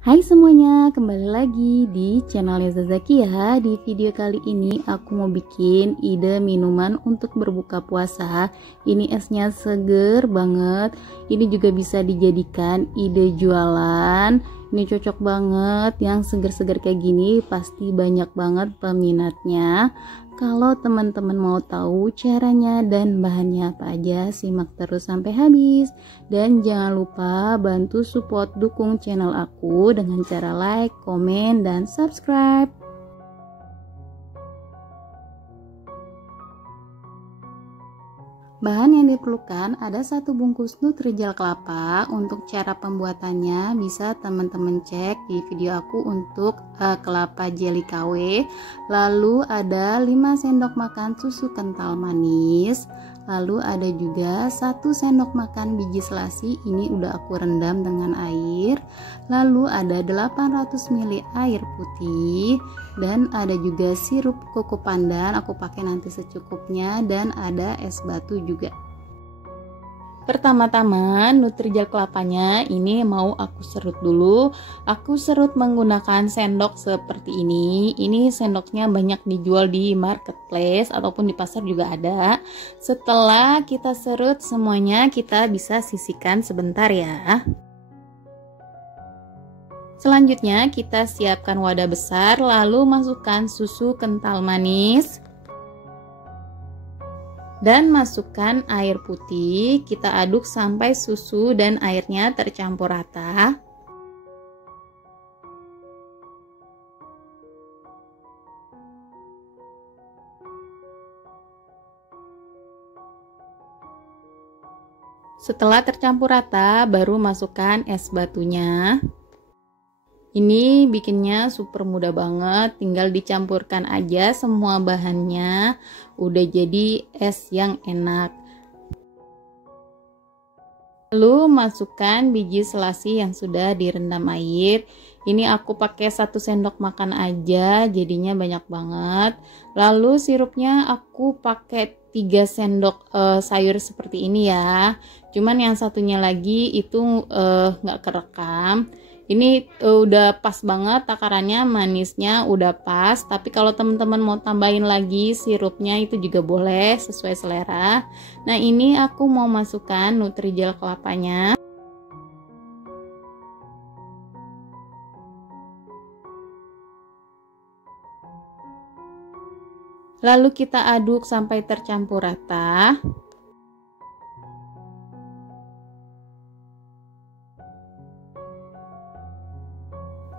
Hai semuanya, kembali lagi di channelnya Zazakia. Di video kali ini aku mau bikin ide minuman untuk berbuka puasa. Ini esnya seger banget. Ini juga bisa dijadikan ide jualan. Ini cocok banget, yang seger-seger kayak gini pasti banyak banget peminatnya. Kalau teman-teman mau tahu caranya dan bahannya apa aja, simak terus sampai habis. Dan jangan lupa bantu support dukung channel aku dengan cara like, komen, dan subscribe. Bahan yang diperlukan ada 1 bungkus Nutrijel kelapa. Untuk cara pembuatannya bisa teman-teman cek di video aku untuk kelapa jelly KW. Lalu ada 5 sendok makan susu kental manis. Lalu ada juga 1 sendok makan biji selasi, ini udah aku rendam dengan air. Lalu ada 800 ml air putih, dan ada juga sirup koko pandan, aku pakai nanti secukupnya, dan ada es batu juga. Pertama-tama Nutrijel kelapanya ini mau aku serut dulu. Aku serut menggunakan sendok seperti ini. Ini sendoknya banyak dijual di marketplace ataupun di pasar juga ada. Setelah kita serut semuanya, kita bisa sisihkan sebentar ya. Selanjutnya kita siapkan wadah besar, lalu masukkan susu kental manis dan masukkan air putih. Kita aduk sampai susu dan airnya tercampur rata. Setelah tercampur rata, baru masukkan es batunya. Ini bikinnya super mudah banget, tinggal dicampurkan aja semua bahannya, udah jadi es yang enak. Lalu masukkan biji selasi yang sudah direndam air. Ini aku pakai 1 sendok makan aja, jadinya banyak banget. Lalu sirupnya aku pakai 3 sendok sayur seperti ini ya. Cuman yang satunya lagi itu nggak kerekam. Ini udah pas banget takarannya, manisnya udah pas. Tapi kalau teman-teman mau tambahin lagi sirupnya itu juga boleh, sesuai selera. Nah, ini aku mau masukkan Nutrijel kelapanya. Lalu kita aduk sampai tercampur rata.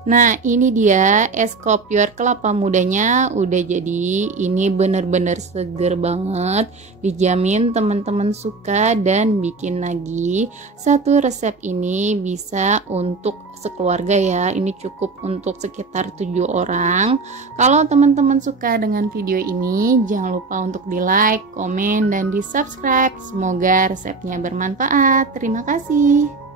Nah, ini dia es kopior kelapa mudanya udah jadi. Ini bener-bener seger banget, dijamin teman-teman suka dan bikin lagi. Satu resep ini bisa untuk sekeluarga ya, ini cukup untuk sekitar 7 orang. Kalau teman-teman suka dengan video ini, jangan lupa untuk di like, komen, dan di subscribe. Semoga resepnya bermanfaat. Terima kasih.